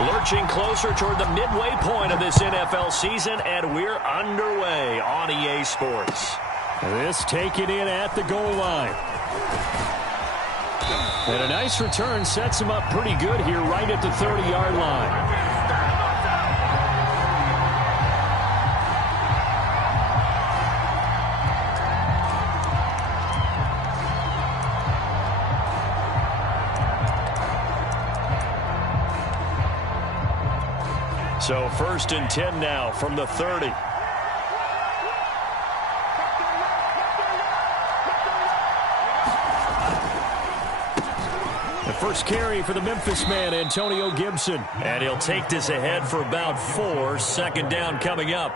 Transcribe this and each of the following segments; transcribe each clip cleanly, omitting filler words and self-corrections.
Lurching closer toward the midway point of this NFL season, and we're underway on EA Sports. This taken in at the goal line. And a nice return sets him up pretty good here right at the 30-yard line. So 1st and 10 now from the 30. The first carry for the Memphis man, Antonio Gibson. And he'll take this ahead for about 4. 2nd down coming up.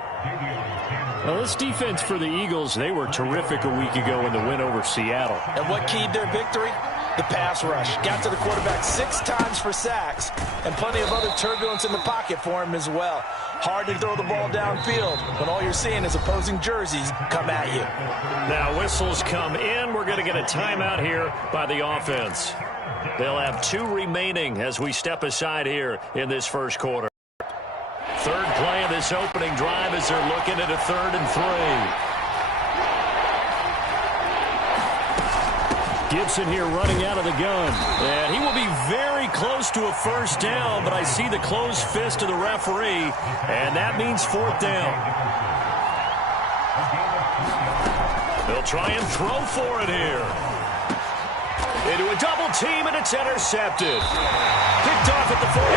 Well, this defense for the Eagles, they were terrific a week ago in the win over Seattle. And what keyed their victory? The pass rush. Got to the quarterback 6 times for sacks, and plenty of other turbulence in the pocket for him as well. Hard to throw the ball downfield when all you're seeing is opposing jerseys come at you. Now whistles come in. We're going to get a timeout here by the offense. They'll have 2 remaining as we step aside here in this first quarter. 3rd play of this opening drive as they're looking at a 3rd and 3. Gibson here running out of the gun. And he will be very close to a 1st down, but I see the closed fist of the referee, and that means 4th down. They'll try and throw for it here. Into a double team, and it's intercepted. Picked off at the 48.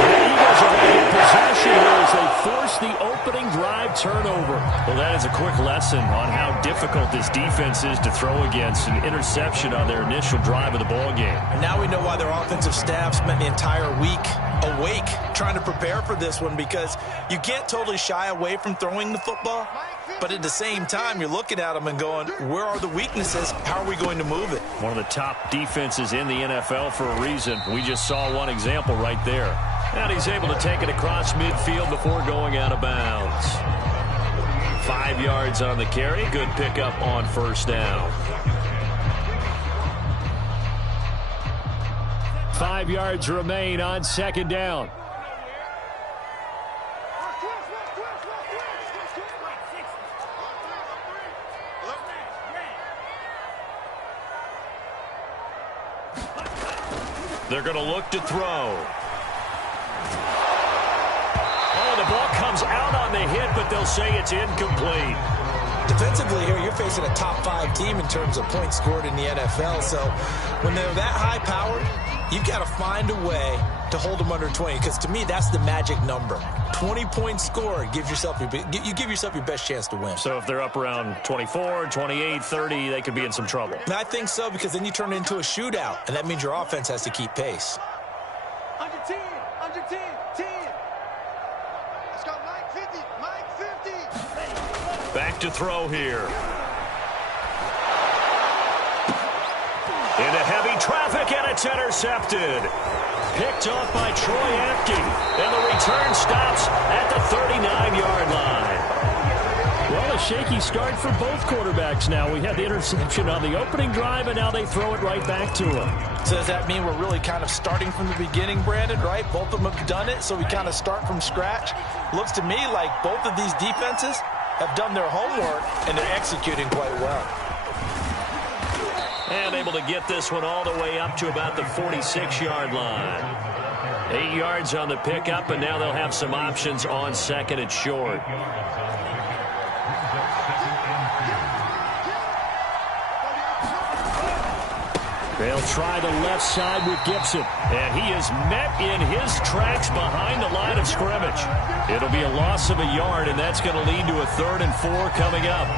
The Eagles are going to get possession here as they force the opening drive turnover. Well, that is a quick lesson on how difficult this defense is to throw against. An interception on their initial drive of the ball game. And now we know why their offensive staff spent the entire week awake trying to prepare for this one, because you can't totally shy away from throwing the football, but at the same time you're looking at them and going, where are the weaknesses? How are we going to move it? One of the top defenses in the NFL for a reason. We just saw one example right there. And he's able to take it across midfield before going out of bounds. 5 yards on the carry. Good pickup on 1st down. 5 yards remain on 2nd down. They're going to look to throw. Oh, the ball comes out on the hit, but they'll say it's incomplete. Defensively here, you're facing a top 5 team in terms of points scored in the NFL. So when they're that high-powered, you've got to find a way to hold them under 20, because to me, that's the magic number. 20 points scored, you give yourself your best chance to win. So if they're up around 24, 28, 30, they could be in some trouble. And I think so, because then you turn it into a shootout, and that means your offense has to keep pace. Under 10, 10. Let's go, Mike 50, Mike 50. Back to throw here. Into heavy traffic, and it's intercepted. Picked off by Troy Apke. And the return stops at the 39-yard line. Well, a shaky start for both quarterbacks now. We had the interception on the opening drive, and now they throw it right back to him. So does that mean we're really kind of starting from the beginning, Brandon, right? Both of them have done it, so we kind of start from scratch. Looks to me like both of these defenses have done their homework, and they're executing quite well. And able to get this one all the way up to about the 46-yard line. 8 yards on the pickup, and now they'll have some options on 2nd and short. They'll try the left side with Gibson. And he is met in his tracks behind the line of scrimmage. It'll be a loss of a yard, and that's going to lead to a 3rd and 4 coming up.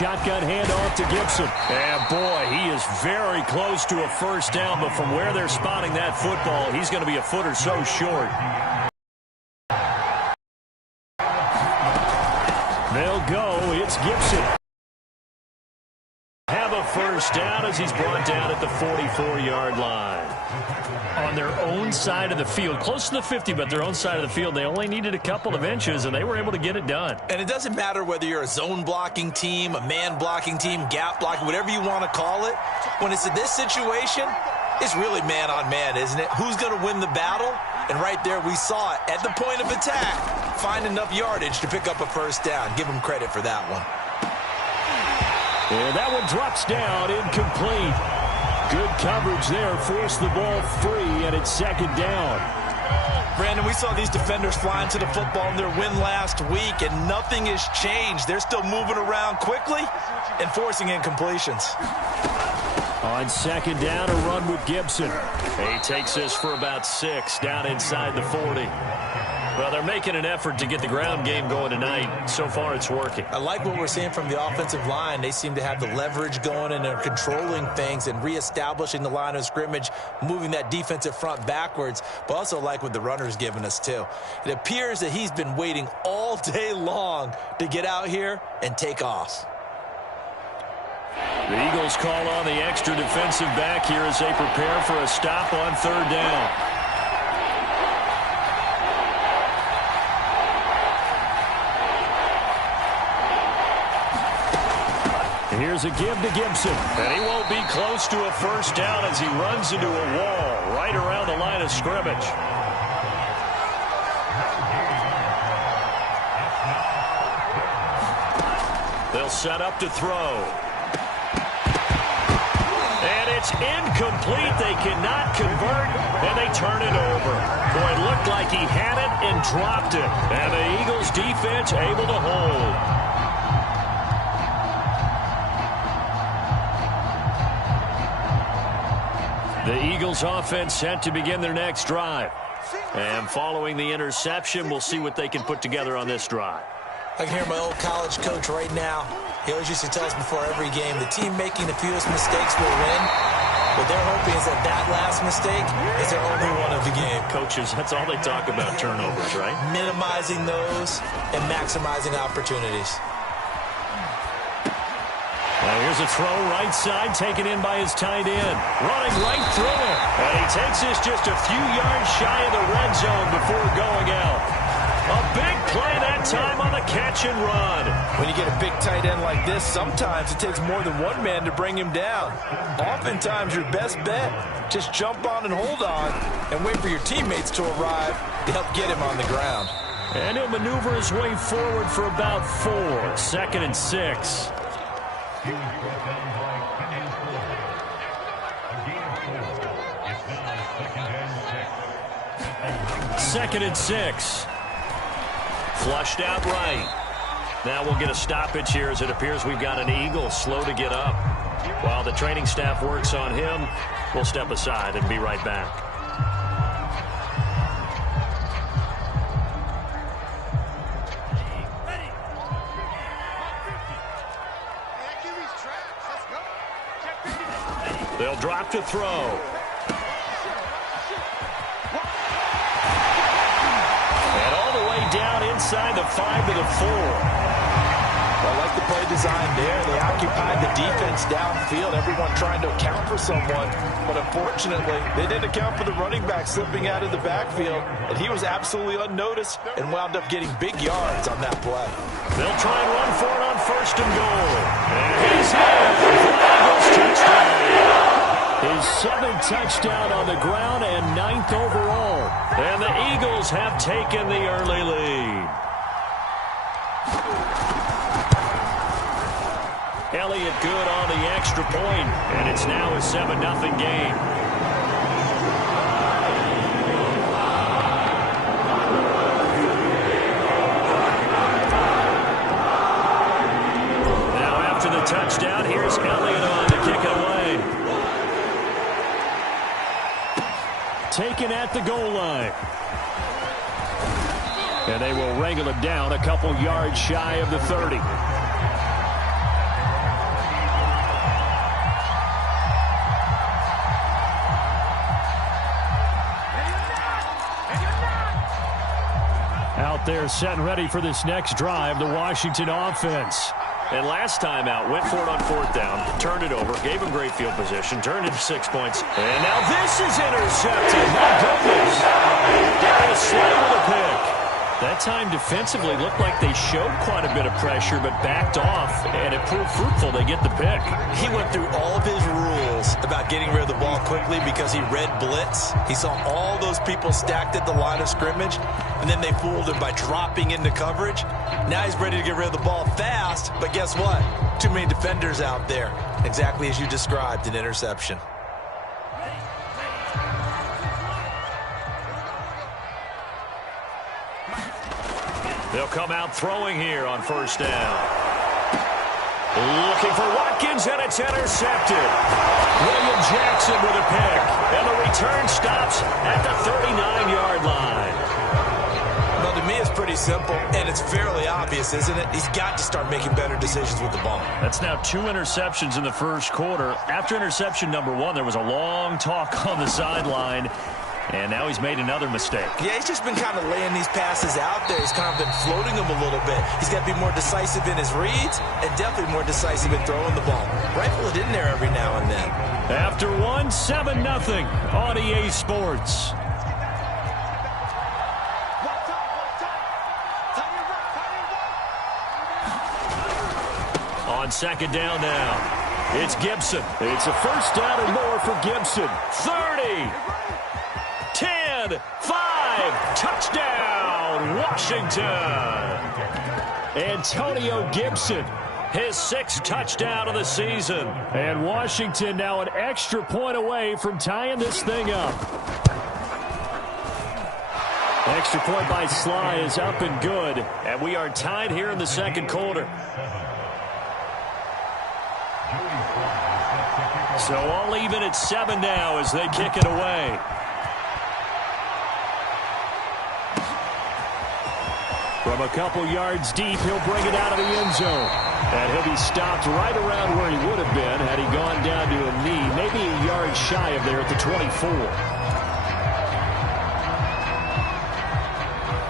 Shotgun handoff to Gibson. And boy, he is very close to a 1st down, but from where they're spotting that football, he's going to be a foot or so short. They'll go. It's Gibson. Have a first down as he's brought down at the 44-yard line. On their own side of the field, close to the 50, but their own side of the field, they only needed a couple of inches, and they were able to get it done. And it doesn't matter whether you're a zone blocking team, a man blocking team, gap blocking, whatever you want to call it. When it's in this situation, it's really man on man, isn't it? Who's going to win the battle? And right there we saw it at the point of attack. Find enough yardage to pick up a first down. Give him credit for that one. And that one drops down, incomplete. Good coverage there, forced the ball free, and it's second down. Brandon, we saw these defenders flying to the football in their win last week, and nothing has changed. They're still moving around quickly and forcing incompletions. On second down, a run with Gibson. He takes this for about 6 down inside the 40. Well, they're making an effort to get the ground game going tonight. So far, it's working. I like what we're seeing from the offensive line. They seem to have the leverage going, and they're controlling things and reestablishing the line of scrimmage, moving that defensive front backwards, but also like what the runner's giving us, too. It appears that he's been waiting all day long to get out here and take off. The Eagles call on the extra defensive back here as they prepare for a stop on third down. Here's a give to Gibson. And he won't be close to a first down as he runs into a wall right around the line of scrimmage. They'll set up to throw. And it's incomplete. They cannot convert, and they turn it over. Boy, it looked like he had it and dropped it. And the Eagles defense able to hold. The Eagles offense set to begin their next drive. And following the interception, we'll see what they can put together on this drive. I can hear my old college coach right now. He always used to tell us before every game, the team making the fewest mistakes will win. What they're hoping is that last mistake is their only one of the game. Coaches, that's all they talk about, turnovers, right? Minimizing those and maximizing opportunities. Now here's a throw right side, taken in by his tight end. Running right through it. And he takes this just a few yards shy of the red zone before going out. A big play that time on the catch and run. When you get a big tight end like this, sometimes it takes more than one man to bring him down. Oftentimes your best bet, just jump on and hold on and wait for your teammates to arrive to help get him on the ground. And he'll maneuver his way forward for about 4. 2nd and 6. Second and 6. Flushed out right. Now we'll get a stoppage here as it appears we've got an Eagle slow to get up. While the training staff works on him, we'll step aside and be right back. They'll drop to throw. And all the way down inside the 5 to the 4. I like the play design there. They occupied the defense downfield, everyone trying to account for someone. But unfortunately, they didn't account for the running back slipping out of the backfield. And he was absolutely unnoticed and wound up getting big yards on that play. They'll try and run for it on 1st and goal. And he's here for the Eagles touchdown. His 7th touchdown on the ground and 9th overall. And the Eagles have taken the early lead. Elliott good on the extra point, and it's now a 7-0 game. Now after the touchdown, here's Elliott on to kick it away. Taken at the goal line. And they will wrangle it down a couple yards shy of the 30. Out there set and ready for this next drive, the Washington offense. And last time out, went for it on 4th down, turned it over, gave him great field position, turned it to 6 points. And now this is intercepted. My goodness. Darius Slay with a pick. That time defensively looked like they showed quite a bit of pressure but backed off, and it proved fruitful. They get the pick. He went through all of his rules about getting rid of the ball quickly because he read blitz. He saw all those people stacked at the line of scrimmage, and then they fooled him by dropping into coverage. Now he's ready to get rid of the ball fast, but guess what? Too many defenders out there. Exactly as you described, an interception. They'll come out throwing here on 1st down. Looking for Watkins, and it's intercepted. William Jackson with a pick, and the return stops at the 39-yard line. Well, to me, it's pretty simple, and it's fairly obvious, isn't it? He's got to start making better decisions with the ball. That's now 2 interceptions in the first quarter. After interception number 1, there was a long talk on the sideline. And now he's made another mistake. Yeah, he's just been kind of laying these passes out there. He's kind of been floating them a little bit. He's got to be more decisive in his reads and definitely more decisive in throwing the ball. Rifle it in there every now and then. After 1, 7-0 on EA Sports. On 2nd down now, it's Gibson. It's a 1st down and more for Gibson. 30. 10, 5, touchdown, Washington. Antonio Gibson, his 6th touchdown of the season. And Washington now an extra point away from tying this thing up. Extra point by Sly is up and good. And we are tied here in the 2nd quarter. So all even at 7 now as they kick it away. From a couple yards deep, he'll bring it out of the end zone. And he'll be stopped right around where he would have been had he gone down to a knee, maybe a yard shy of there at the 24.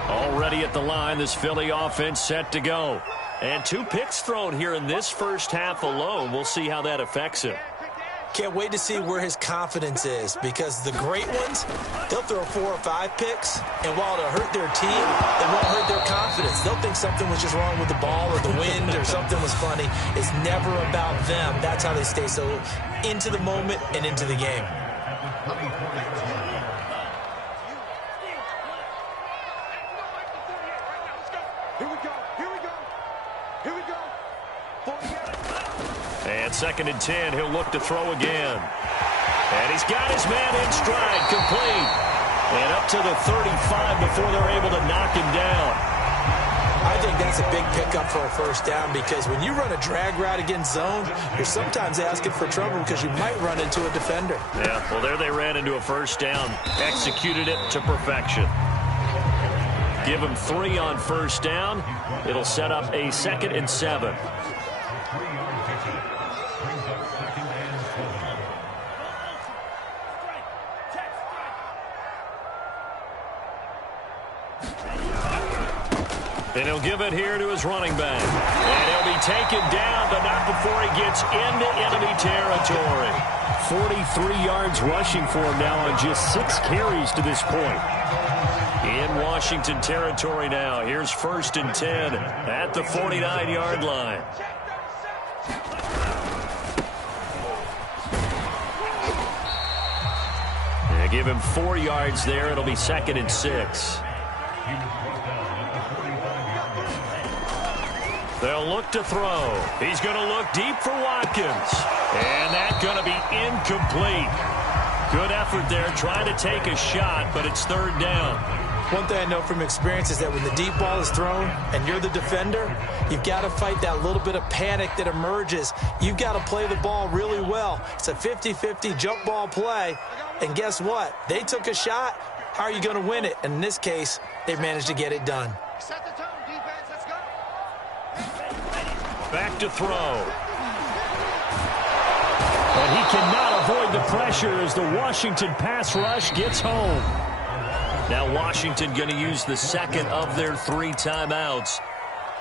Already at the line, this Philly offense set to go. And 2 picks thrown here in this first half alone. We'll see how that affects him. Can't wait to see where his confidence is, because the great ones, they'll throw 4 or 5 picks, and while it'll hurt their team, it won't hurt their confidence. They'll think something was just wrong with the ball or the wind or something was funny. It's never about them. That's how they stay so into the moment and into the game. And 2nd and 10, he'll look to throw again. And he's got his man in stride, complete. And up to the 35 before they're able to knock him down. I think that's a big pickup for a 1st down, because when you run a drag route against zone, you're sometimes asking for trouble because you might run into a defender. Yeah, well, there they ran into a 1st down, executed it to perfection. Give him 3 on 1st down. It'll set up a 2nd and 7. And he'll give it here to his running back. And he'll be taken down, but not before he gets into enemy territory. 43 yards rushing for him now on just 6 carries to this point. In Washington territory now. Here's 1st and 10 at the 49-yard line. They give him 4 yards there. It'll be 2nd and 6. They'll look to throw. He's going to look deep for Watkins. And that's going to be incomplete. Good effort there trying to take a shot, but it's 3rd down. One thing I know from experience is that when the deep ball is thrown and you're the defender, you've got to fight that little bit of panic that emerges. You've got to play the ball really well. It's a 50-50 jump ball play. And guess what? They took a shot. How are you going to win it? And in this case, they managed to get it done. Set the tone, defense. Let's go. Back to throw. And he cannot avoid the pressure as the Washington pass rush gets home. Now Washington going to use the 2nd of their 3 timeouts.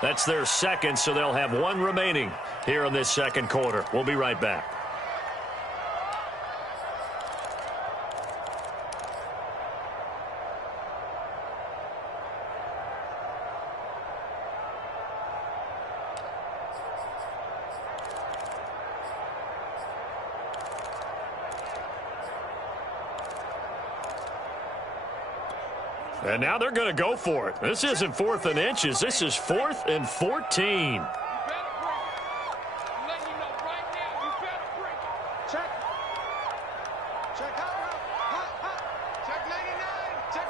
That's their second, so they'll have one remaining here in this second quarter. We'll be right back. And now they're going to go for it. This isn't 4th and inches. This is 4th and 14. Check. Check hot. Hot. Check 99. Check.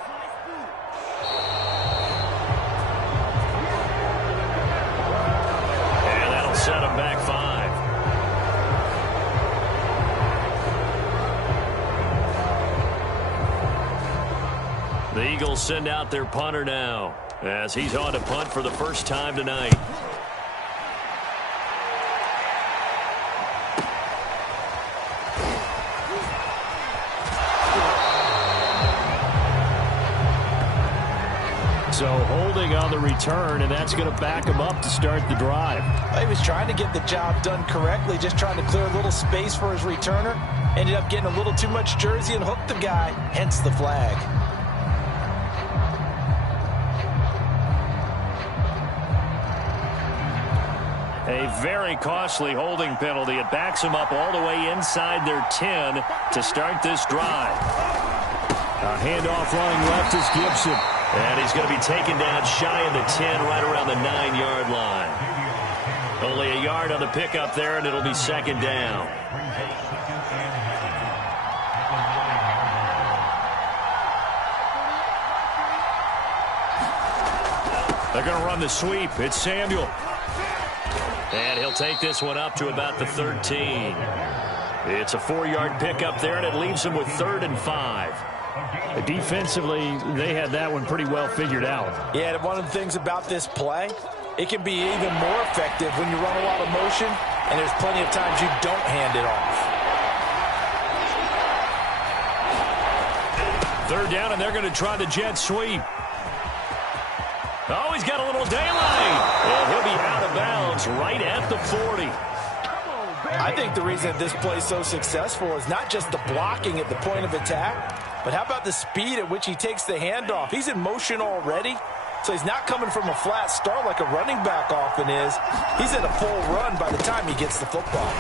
And that'll set them back 5. The Eagles send out their punter now as he's on to punt for the first time tonight. So holding on the return, and that's going to back him up to start the drive. He was trying to get the job done correctly, just trying to clear a little space for his returner. Ended up getting a little too much jersey and hooked the guy, hence the flag. A very costly holding penalty. It backs them up all the way inside their 10 to start this drive. A handoff running left is Gibson. And he's going to be taken down shy of the 10, right around the 9-yard line. Only a yard on the pickup there, and it'll be second down. They're going to run the sweep. It's Samuel. And he'll take this one up to about the 13. It's a 4-yard pickup there, and it leaves him with 3rd and 5. Defensively, they had that one pretty well figured out. Yeah, and one of the things about this play, it can be even more effective when you run a lot of motion, and there's plenty of times you don't hand it off. 3rd down, and they're going to try the jet sweep. Oh, he's got a little daylight. And he'll be out of bounds right at the 40. I think the reason this play is so successful is not just the blocking at the point of attack, but how about the speed at which he takes the handoff? He's in motion already, so he's not coming from a flat start like a running back often is. He's in a full run by the time he gets the football.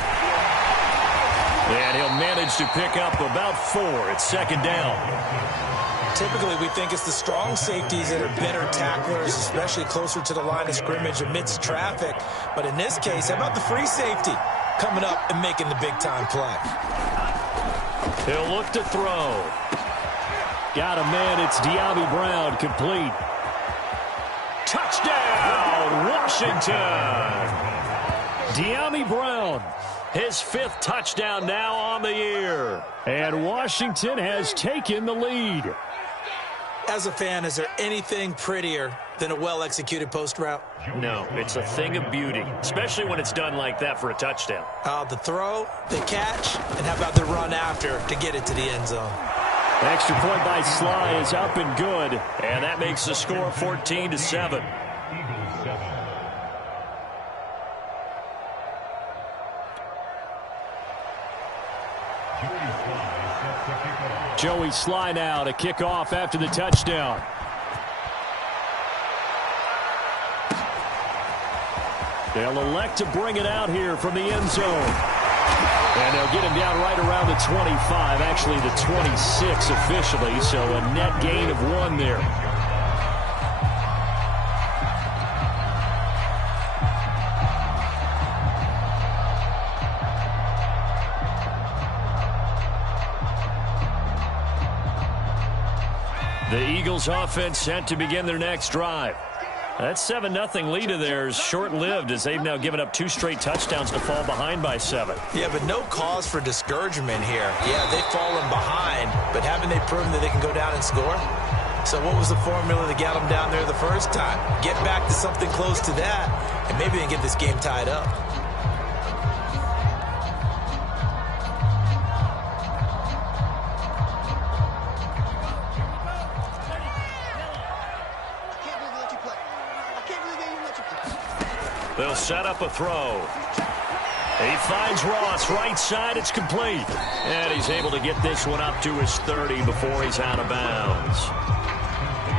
And he'll manage to pick up about 4. It's 2nd down. Typically, we think it's the strong safeties that are better tacklers, especially closer to the line of scrimmage amidst traffic. But in this case, how about the free safety coming up and making the big-time play? He'll look to throw. Got a man. It's Dyami Brown, complete. Touchdown, Washington. Dyami Brown. His 5th touchdown now on the year. And Washington has taken the lead. As a fan, is there anything prettier than a well-executed post route? No, it's a thing of beauty, especially when it's done like that for a touchdown. The throw, the catch, and how about the run after to get it to the end zone? Extra point by Sly is up and good. And that makes the score 14-7. Joey Sly now to kick off after the touchdown. They'll elect to bring it out here from the end zone. And they'll get him down right around the 25, actually the 26 officially, so a net gain of 1 there. The Eagles offense set to begin their next drive. That 7-0 lead of theirs short-lived as they've now given up 2 straight touchdowns to fall behind by 7. Yeah, but no cause for discouragement here. Yeah, they've fallen behind, but haven't they proven that they can go down and score? So what was the formula to get them down there the first time? Get back to something close to that, and maybe they can get this game tied up. I can't believe they let you play. I can't believe they even let you play. They'll set up a throw. He finds Ross right side. It's complete. And he's able to get this one up to his 30 before he's out of bounds.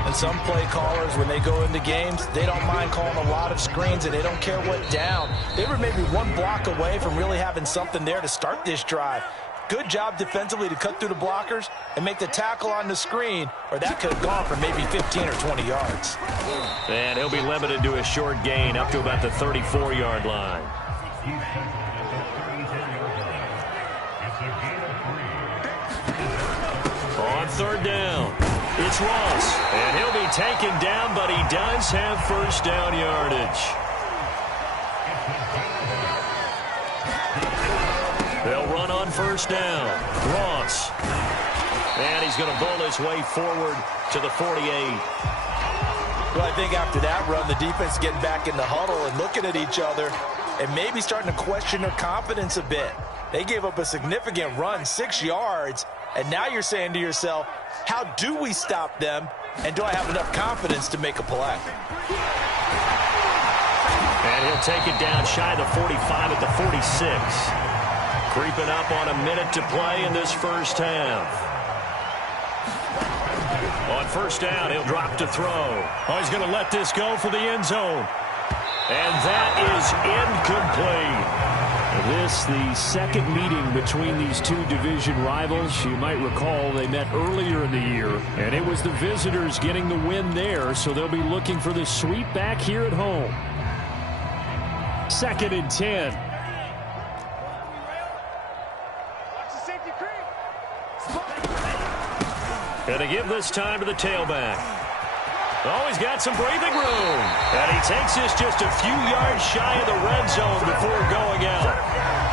And some play callers, when they go into games, they don't mind calling a lot of screens, and they don't care what down. They were maybe one block away from really having something there to start this drive. Good job defensively to cut through the blockers and make the tackle on the screen, or that could have gone for maybe 15 or 20 yards. And he'll be limited to a short gain up to about the 34-yard line. On third down, it's Ross, and he'll be taken down, but he does have first down yardage. They'll run on first down. Ross. And he's going to bowl his way forward to the 48. Well, I think after that run, the defense getting back in the huddle and looking at each other and maybe starting to question their confidence a bit. They gave up a significant run, 6 yards, and now you're saying to yourself, how do we stop them, and do I have enough confidence to make a play? And he'll take it down shy of the 45 at the 46. Creeping up on a minute to play in this first half. On first down, he'll drop to throw. Oh, he's going to let this go for the end zone. And that is incomplete. This, the second meeting between these two division rivals. You might recall they met earlier in the year, and it was the visitors getting the win there, so they'll be looking for the sweep back here at home. 2nd and 10. Going to give this time to the tailback. Oh, he's got some breathing room. And he takes this just a few yards shy of the red zone before going out.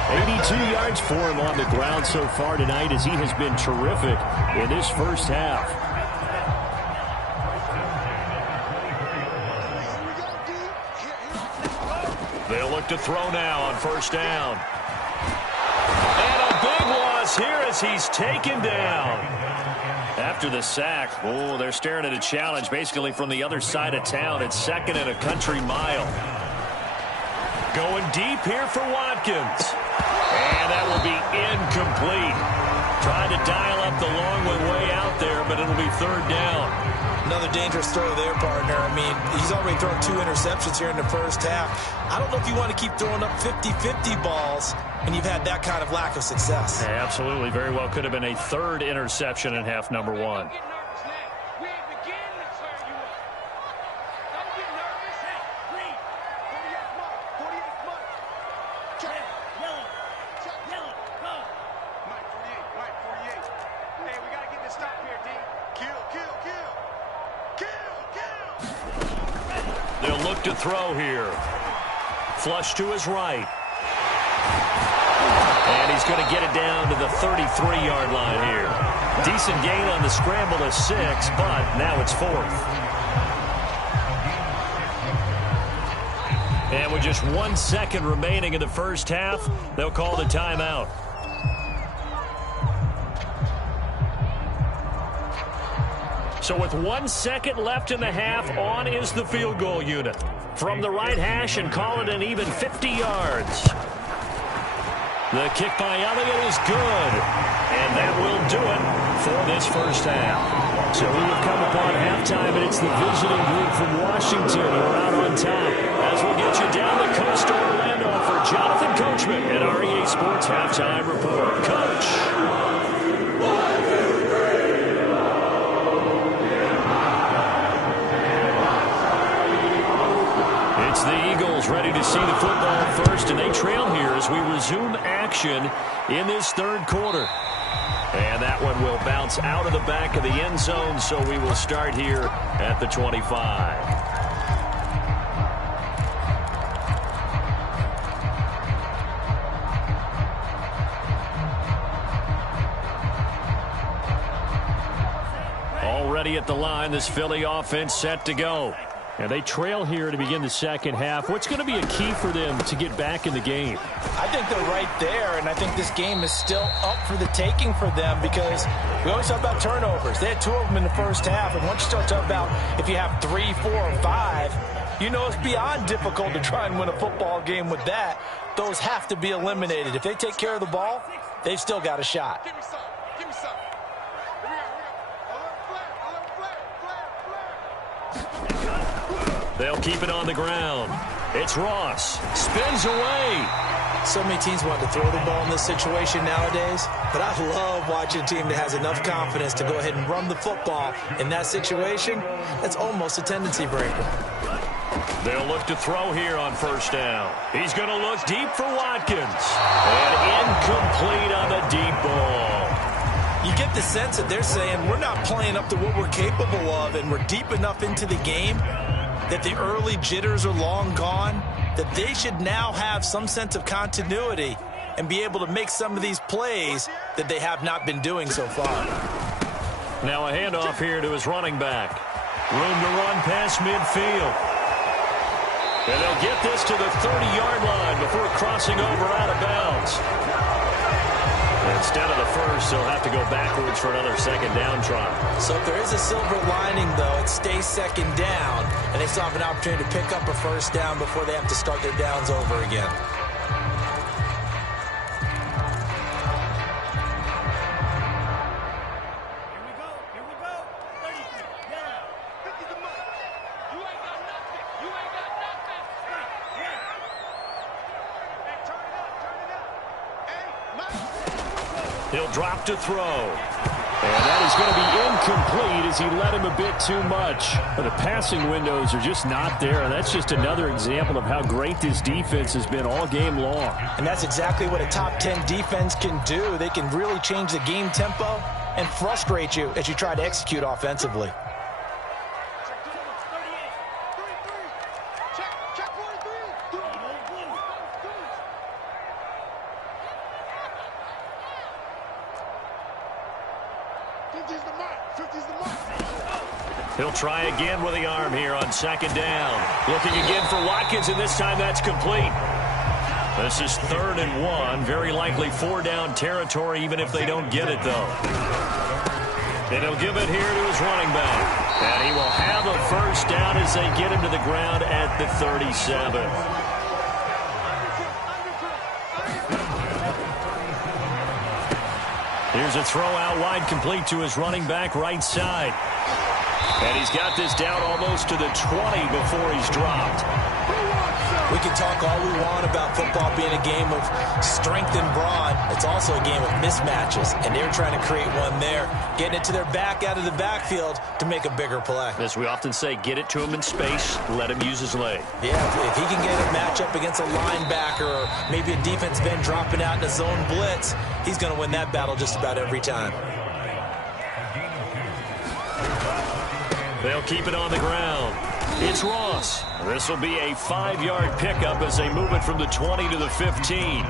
82 yards for him on the ground so far tonight, as he has been terrific in this first half. They'll look to throw now on first down. And a big loss here as he's taken down. After the sack, oh, they're staring at a challenge basically from the other side of town. It's 2nd and a country mile. Going deep here for Watkins. And that will be incomplete. Trying to dial up the long way out there, but it'll be third down. Another dangerous throw there, partner. I mean, he's already thrown 2 interceptions here in the first half. I don't know if you want to keep throwing up 50-50 balls and you've had that kind of lack of success. Yeah, absolutely. Very well could have been a third interception in half number 1. They'll look to throw here. Flush to his right. And he's going to get it down to the 33-yard line here. Decent gain on the scramble of 6, but now it's 4th. And with just 1 second remaining in the first half, they'll call the timeout. So with 1 second left in the half, on is the field goal unit. From the right hash and call it an even 50 yards. The kick by Elliott is good. And that will do it for this first half. So we have come upon halftime, and it's the visiting group from Washington who are out on top. As we'll get you down the coast to Orlando for Jonathan Coachman at REA Sports Halftime Report. Coach. It's the Eagles ready to see the football first, and they trail here as we resume action in this third quarter. And that one will bounce out of the back of the end zone, so we will start here at the 25. Already at the line, this Philly offense set to go. And they trail here to begin the second half. What's going to be a key for them to get back in the game? I think they're right there, and I think this game is still up for the taking for them because we always talk about turnovers. They had 2 of them in the first half, and once you start talking about if you have 3, 4, or 5, You know, it's beyond difficult to try and win a football game with that. Those have to be eliminated. If they take care of the ball, they've still got a shot. Give me some. Give me some. Here we go. Flare. They'll keep it on the ground. It's Ross. Spins away. So many teams want to throw the ball in this situation nowadays, but I love watching a team that has enough confidence to go ahead and run the football in that situation. That's almost a tendency breaker. They'll look to throw here on first down. He's going to look deep for Watkins. And incomplete on the deep ball. You get the sense that they're saying we're not playing up to what we're capable of, and we're deep enough into the game that the early jitters are long gone, that they should now have some sense of continuity and be able to make some of these plays that they have not been doing so far. Now a handoff here to his running back. Room to run past midfield. And they'll get this to the 30-yard line before crossing over out of bounds. Instead of the first, they'll have to go backwards for another second down try. So if there is a silver lining, though, it stays second down, and they still have an opportunity to pick up a first down before they have to start their downs over again. He'll drop to throw. And that is going to be incomplete as he let him a bit too much. But the passing windows are just not there, and that's just another example of how great this defense has been all game long. And that's exactly what a top 10 defense can do. They can really change the game tempo and frustrate you as you try to execute offensively. Check 43. 50's the mark. 50's the mark. He'll try again with the arm here on second down. Looking again for Watkins, and this time that's complete. This is 3rd and 1. Very likely 4-down territory, even if they don't get it, though. And he'll give it here to his running back. And he will have a first down as they get him to the ground at the 37. Here's a throw out wide, complete to his running back right side. And he's got this down almost to the 20 before he's dropped. We can talk all we want about football being a game of strength and brawn. It's also a game of mismatches, and they're trying to create one there, getting it to their back out of the backfield to make a bigger play. As we often say, get it to him in space, let him use his leg. Yeah, if he can get a matchup against a linebacker or maybe a defensive end dropping out in a zone blitz, he's going to win that battle just about every time. They'll keep it on the ground. It's Ross. This will be a 5-yard pickup as they move it from the 20 to the 15.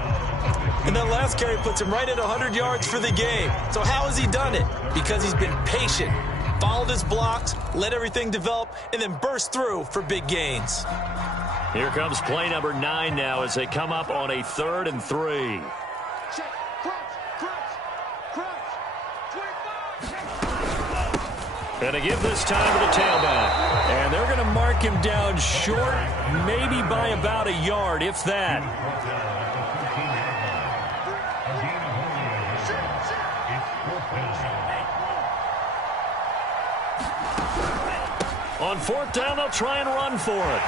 And that last carry puts him right at 100 yards for the game. So how has he done it? Because he's been patient, followed his blocks, let everything develop, and then burst through for big gains. Here comes play number 9 now as they come up on a 3rd and 3. Check. Crunch. 25. And to give this time to the tailback. And they're going to mark him down short, maybe by about a yard, if that. On 4th down, they'll try and run for it.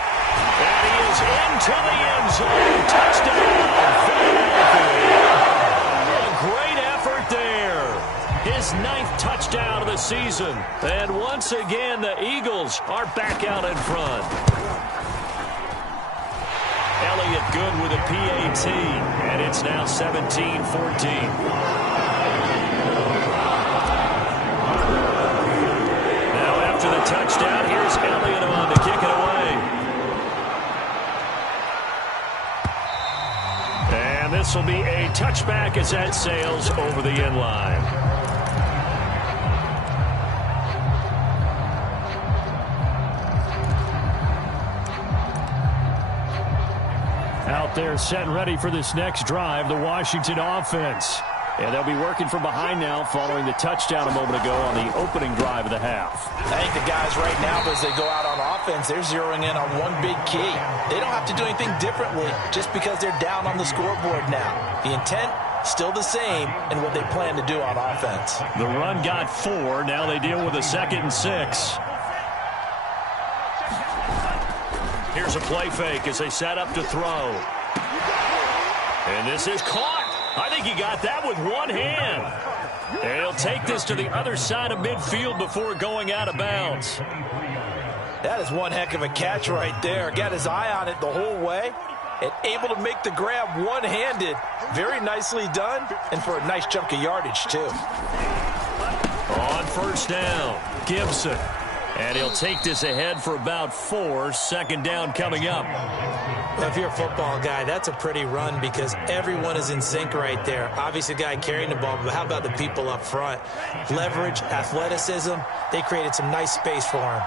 And he is into the end zone. Touchdown, Philadelphia. A great effort there. His 9th touchdown of the season. And once again, the Eagles are back out in front. Elliott good with a PAT. And it's now 17-14. After the touchdown, here's Elliott on to kick it away. And this will be a touchback as that sails over the end line. Out there set and ready for this next drive, the Washington offense. And they'll be working from behind now following the touchdown a moment ago on the opening drive of the half. I think the guys right now, as they go out on offense, they're zeroing in on one big key. They don't have to do anything differently just because they're down on the scoreboard now. The intent, still the same in what they plan to do on offense. The run got 4. Now they deal with a 2nd and 6. Here's a play fake as they set up to throw. And this is caught. I think he got that with one hand. And he'll take this to the other side of midfield before going out of bounds. That is one heck of a catch right there. Got his eye on it the whole way and able to make the grab one-handed. Very nicely done, and for a nice chunk of yardage, too. On first down, Gibson. And he'll take this ahead for about 4. 2nd down coming up. If you're a football guy, that's a pretty run because everyone is in sync right there. Obviously, the guy carrying the ball, but how about the people up front? Leverage, athleticism, they created some nice space for him.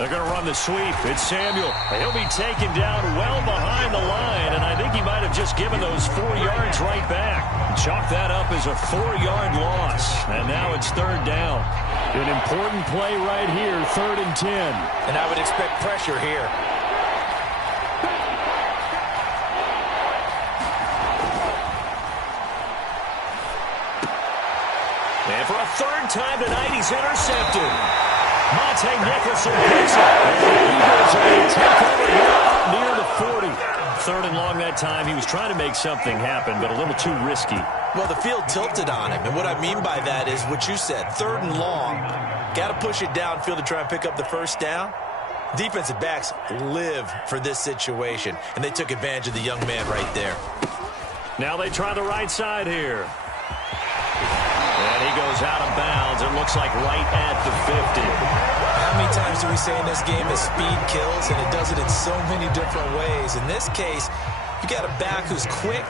They're going to run the sweep. It's Samuel. He'll be taken down well behind the line, and I think he might have just given those 4 yards right back. Chalk that up as a 4-yard loss, and now it's 3rd down. An important play right here, 3rd and 10. And I would expect pressure here. And for a 3rd time tonight, he's intercepted. Monte Nicholson picks it. And the Eagles are going to take over here up near the 40. 3rd and long that time. He was trying to make something happen, but a little too risky. Well, the field tilted on him, and what I mean by that is what you said, 3rd and long. Got to push it downfield to try and pick up the first down. Defensive backs live for this situation, and they took advantage of the young man right there. Now they try the right side here. And he goes out of bounds. It looks like right at the 50. How many times do we say in this game that speed kills, and it does it in so many different ways? In this case, you got a back who's quick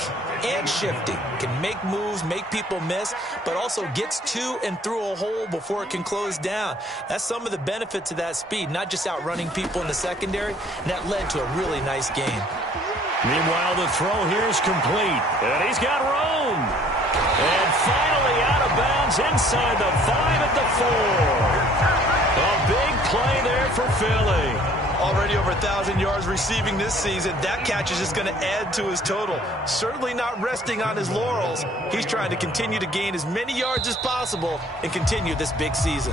and shifty, can make moves, make people miss, but also gets to and through a hole before it can close down. That's some of the benefits of that speed, not just outrunning people in the secondary, and that led to a really nice game. Meanwhile, the throw here is complete, and he's got room. And finally out of bounds inside the 5 at the 4. A big play there for Philly. Already over 1,000 yards receiving this season. That catch is just going to add to his total. Certainly not resting on his laurels. He's trying to continue to gain as many yards as possible and continue this big season.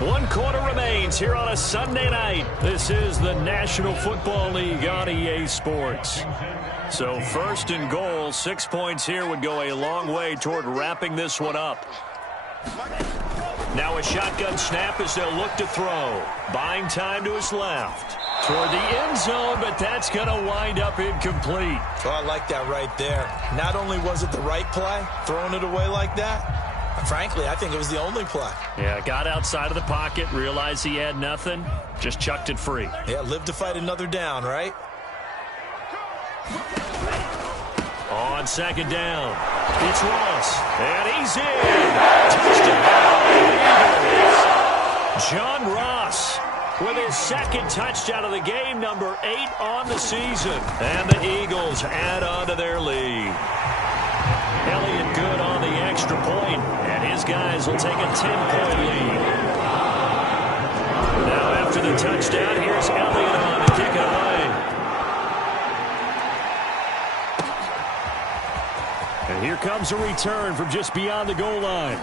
1 quarter remains here on a Sunday night. This is the National Football League on EA Sports. So 1st and goal, 6 points here would go a long way toward wrapping this one up. Now a shotgun snap as they'll look to throw. Buying time to his left. Toward the end zone, but that's going to wind up incomplete. Oh, I like that right there. Not only was it the right play, throwing it away like that, frankly, I think it was the only play. Yeah, got outside of the pocket, realized he had nothing, just chucked it free. Yeah, live to fight another down, right? On 2nd down, it's Ross, and he's in. Touchdown, Eagles. John Ross with his 2nd touchdown of the game, number 8 on the season. And the Eagles add on to their lead. Elliott good on the extra point, and his guys will take a 10-point lead. Now after the touchdown, here's Elliott on to kick it away. And here comes a return from just beyond the goal line.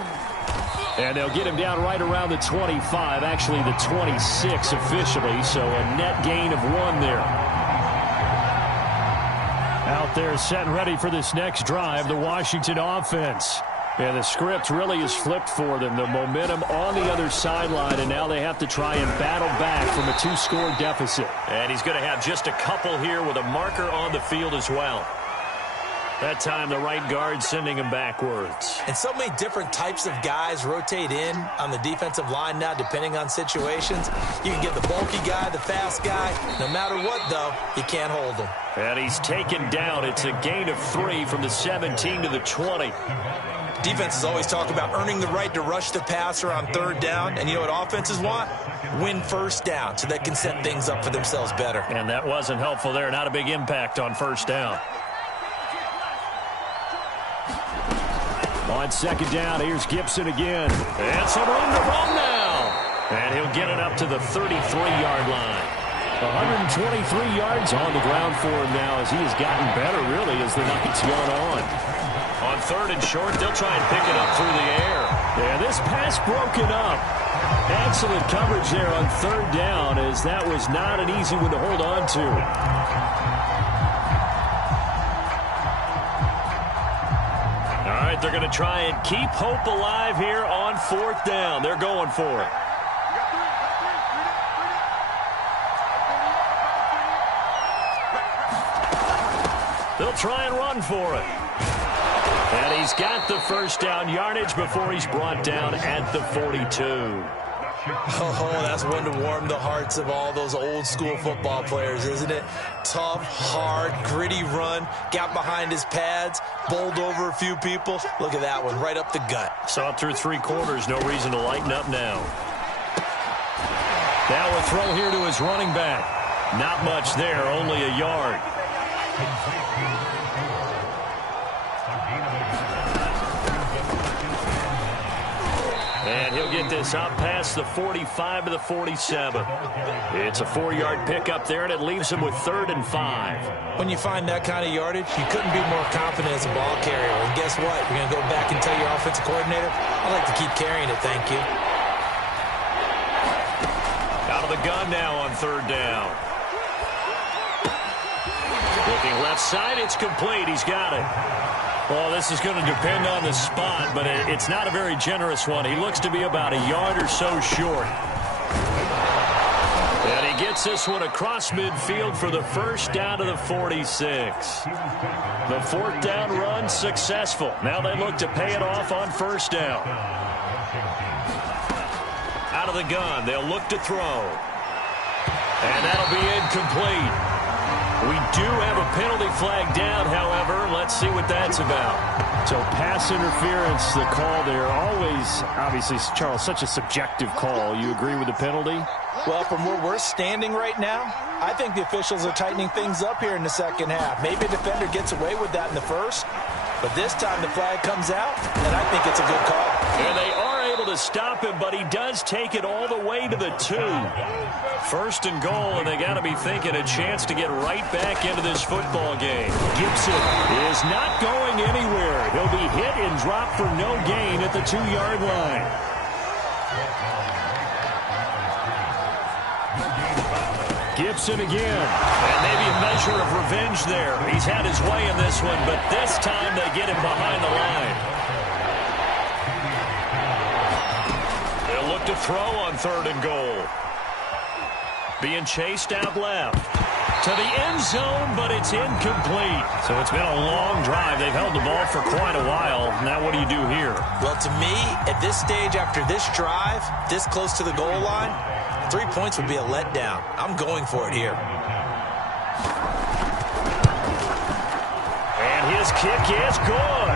And they'll get him down right around the 25, actually the 26 officially, so a net gain of 1 there. Out there set and ready for this next drive, the Washington offense. And the script really is flipped for them. The momentum on the other sideline, and now they have to try and battle back from a 2-score deficit. And he's going to have just a couple here with a marker on the field as well. That time the right guard sending him backwards. And so many different types of guys rotate in on the defensive line now, depending on situations. You can get the bulky guy, the fast guy. No matter what, though, you can't hold him. And he's taken down. It's a gain of 3 from the 17 to the 20. Defenses always talk about earning the right to rush the passer on 3rd down. And you know what offenses want? Win 1st down so they can set things up for themselves better. And that wasn't helpful there. Not a big impact on 1st down. On 2nd down, here's Gibson again. And some room to run now. And he'll get it up to the 33-yard line. 123 yards on the ground for him now as he has gotten better, really, as the night's gone on. On 3rd and short, they'll try and pick it up through the air. Yeah, this pass broken up. Excellent coverage there on 3rd down, as that was not an easy one to hold on to. All right, they're going to try and keep hope alive here on 4th down. They're going for it. They'll try and run for it. And he's got the 1st down yardage before he's brought down at the 42. Oh, that's one to warm the hearts of all those old school football players, isn't it? Tough, hard, gritty run, got behind his pads, bowled over a few people. Look at that one, right up the gut. Saw it through 3 quarters, no reason to lighten up now. Now a throw here to his running back. Not much there, only a yard. And he'll get this up past the 45 to the 47. It's a 4-yard pickup there, and it leaves him with 3rd and 5. When you find that kind of yardage, you couldn't be more confident as a ball carrier. And guess what? You're going to go back and tell your offensive coordinator, I'd like to keep carrying it, thank you. Out of the gun now on 3rd down. Looking left side, it's complete. He's got it. Well, this is going to depend on the spot, but it's not a very generous one. He looks to be about a yard or so short. And he gets this one across midfield for the 1st down to the 46. The 4th down run successful. Now they look to pay it off on 1st down. Out of the gun, they'll look to throw. And that'll be incomplete. We do have a penalty flag down, however. Let's see what that's about. So pass interference, the call there. Always, obviously, Charles, such a subjective call. You agree with the penalty? Well, from where we're standing right now, I think the officials are tightening things up here in the 2nd half. Maybe a defender gets away with that in the 1st, but this time the flag comes out, and I think it's a good call. And they are able to stop him, but he does take it all the way to the 2. 1st and goal, and they got to be thinking a chance to get right back into this football game. Gibson is not going anywhere. He'll be hit and dropped for no gain at the 2-yard line. Gibson again. And maybe a measure of revenge there. He's had his way in this one, but this time they get him behind the line. They'll look to throw on 3rd and goal. Being chased out left. To the end zone, but it's incomplete. So it's been a long drive. They've held the ball for quite a while. Now what do you do here? Well, to me, at this stage, after this drive, this close to the goal line, 3 points would be a letdown. I'm going for it here. And his kick is good.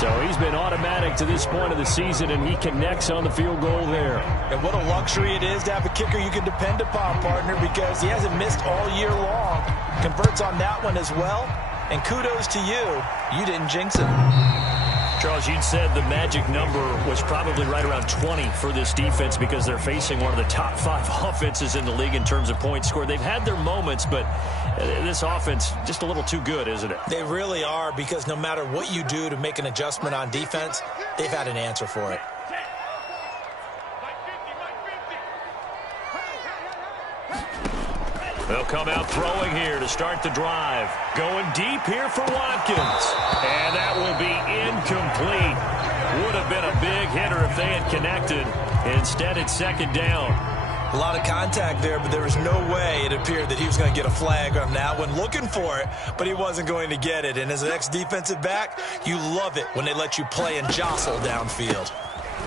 So he's been automatic to this point of the season, and he connects on the field goal there. And what a luxury it is to have a kicker you can depend upon, partner, because he hasn't missed all year long. Converts on that one as well. And kudos to you. You didn't jinx it. Charles, you'd said the magic number was probably right around 20 for this defense because they're facing one of the top 5 offenses in the league in terms of points scored. They've had their moments, but this offense just a little too good, isn't it? They really are, because no matter what you do to make an adjustment on defense, they've had an answer for it. They'll come out throwing here to start the drive. Going deep here for Watkins. And that will be incomplete. Would have been a big hitter if they had connected. Instead, it's 2nd down. A lot of contact there, but there was no way it appeared that he was going to get a flag on that one. Looking for it, but he wasn't going to get it. And as an ex-defensive back, you love it when they let you play and jostle downfield.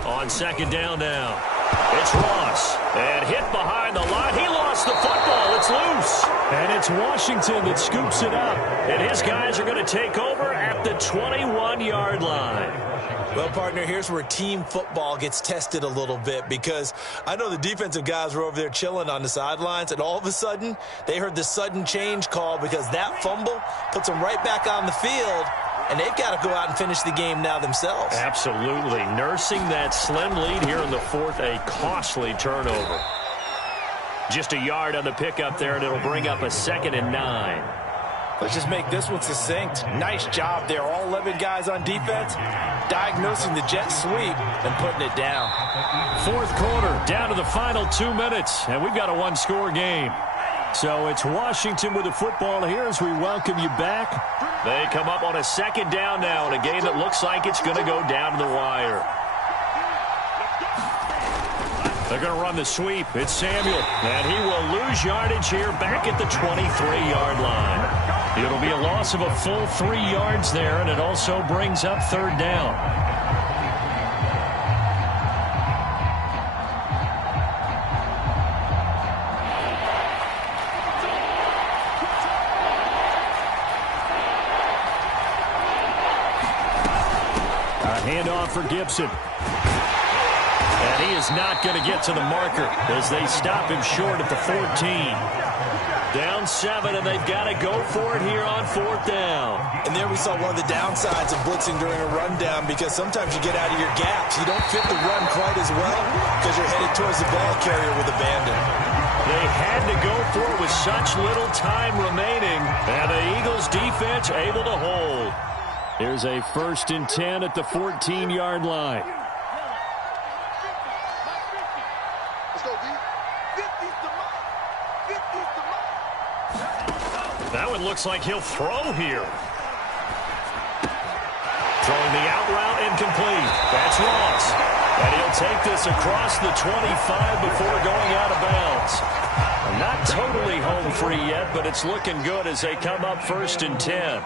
On second down now, it's Ross. And hit behind the line. He lost the football. It's loose. And it's Washington that scoops it up. And his guys are going to take over at the 21-yard line. Well, partner, here's where team football gets tested a little bit, because I know the defensive guys were over there chilling on the sidelines, and all of a sudden, they heard the sudden change call because that fumble puts them right back on the field, and they've got to go out and finish the game now themselves. Absolutely. Nursing that slim lead here in the fourth, a costly turnover. Just a yard on the pickup there, and it'll bring up a 2nd and 9. Let's just make this one succinct. Nice job there. All 11 guys on defense diagnosing the jet sweep and putting it down. Fourth quarter, down to the final 2 minutes, and we've got a one-score game. So it's Washington with the football here as we welcome you back. They come up on a 2nd down now in a game that looks like it's going to go down to the wire. They're going to run the sweep. It's Samuel, and he will lose yardage here back at the 23-yard line. It'll be a loss of a full 3 yards there, and it also brings up 3rd down. A handoff for Gibson. And he is not going to get to the marker as they stop him short at the 14. Down 7, and they've got to go for it here on 4th down. And there we saw one of the downsides of blitzing during a rundown, because sometimes you get out of your gaps. You don't fit the run quite as well because you're headed towards the ball carrier with abandon. They had to go for it with such little time remaining, and the Eagles defense able to hold. Here's a 1st and 10 at the 14-yard line. That one looks like he'll throw here. Throwing the out route incomplete. That's Ross. And he'll take this across the 25 before going out of bounds. Not totally home free yet, but it's looking good as they come up 1st and 10.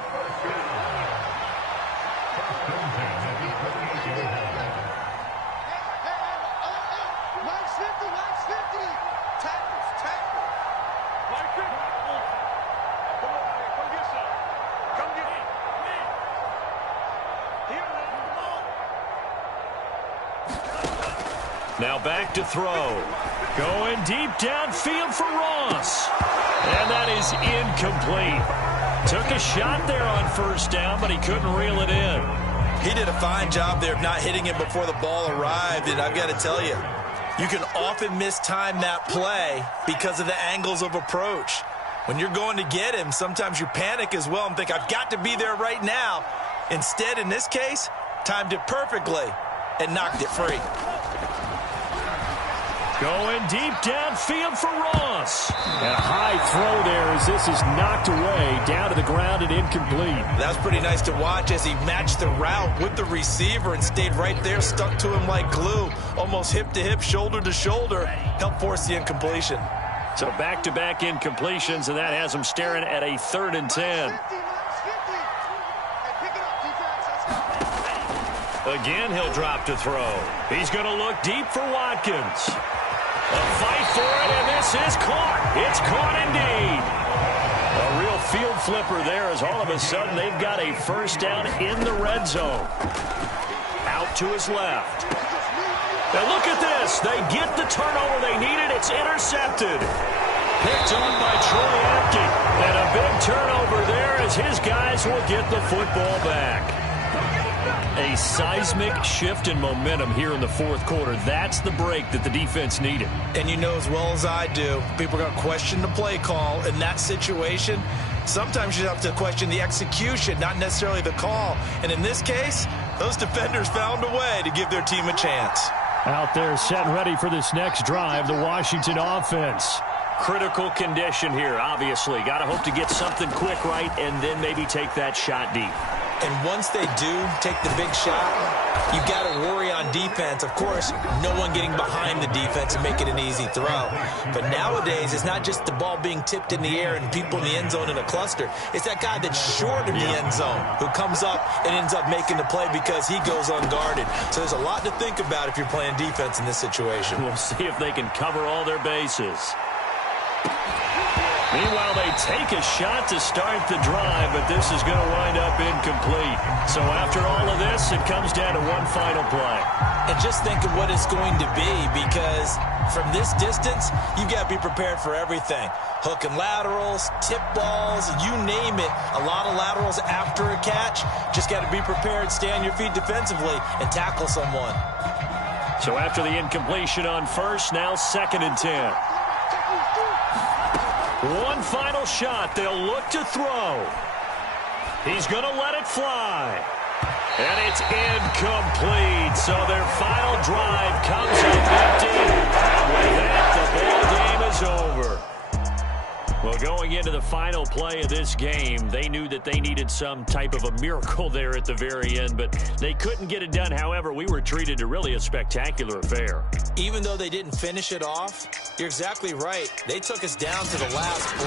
Now back to throw. Going deep downfield for Ross. And that is incomplete. Took a shot there on 1st down, but he couldn't reel it in. He did a fine job there of not hitting it before the ball arrived, and I've got to tell you, you can often mistime that play because of the angles of approach. When you're going to get him, sometimes you panic as well and think, I've got to be there right now. Instead, in this case, timed it perfectly and knocked it free. Going deep downfield for Ross. And a high throw there as this is knocked away, down to the ground and incomplete. That's pretty nice to watch as he matched the route with the receiver and stayed right there, stuck to him like glue, almost hip to hip, shoulder to shoulder, helped force the incompletion. So back-to-back incompletions, and that has him staring at a 3rd and 10. Again, he'll drop to throw. He's going to look deep for Watkins. A fight for it, and this is caught. It's caught indeed. A real field flipper there as all of a sudden they've got a 1st down in the red zone. Out to his left. Now look at this. They get the turnover they needed. It's intercepted. Picked on by Troy Apke. And a big turnover there as his guys will get the football back. A seismic shift in momentum here in the 4th quarter. That's the break that the defense needed. And you know as well as I do, people are going to question the play call in that situation. Sometimes you have to question the execution, not necessarily the call. And in this case, those defenders found a way to give their team a chance. Out there set ready for this next drive, the Washington offense. Critical condition here, obviously. Got to hope to get something quick right and then maybe take that shot deep. And once they do take the big shot, you've got to worry on defense. Of course, no one getting behind the defense and make it an easy throw. But nowadays, it's not just the ball being tipped in the air and people in the end zone in a cluster. It's that guy that's short of the end zone who comes up and ends up making the play because he goes unguarded. So there's a lot to think about if you're playing defense in this situation. We'll see if they can cover all their bases. Meanwhile, they take a shot to start the drive, but this is going to wind up incomplete. So after all of this, it comes down to one final play. And just think of what it's going to be, because from this distance, you've got to be prepared for everything. Hook and laterals, tip balls, you name it. A lot of laterals after a catch. Just got to be prepared, stay on your feet defensively, and tackle someone. So after the incompletion on first, now 2nd and 10. One final shot. They'll look to throw. He's going to let it fly. And it's incomplete. So their final drive comes up empty. And with that, the ball game is over. Well, going into the final play of this game, they knew that they needed some type of a miracle there at the very end, but they couldn't get it done. However, we were treated to really a spectacular affair. Even though they didn't finish it off, you're exactly right. They took us down to the last play.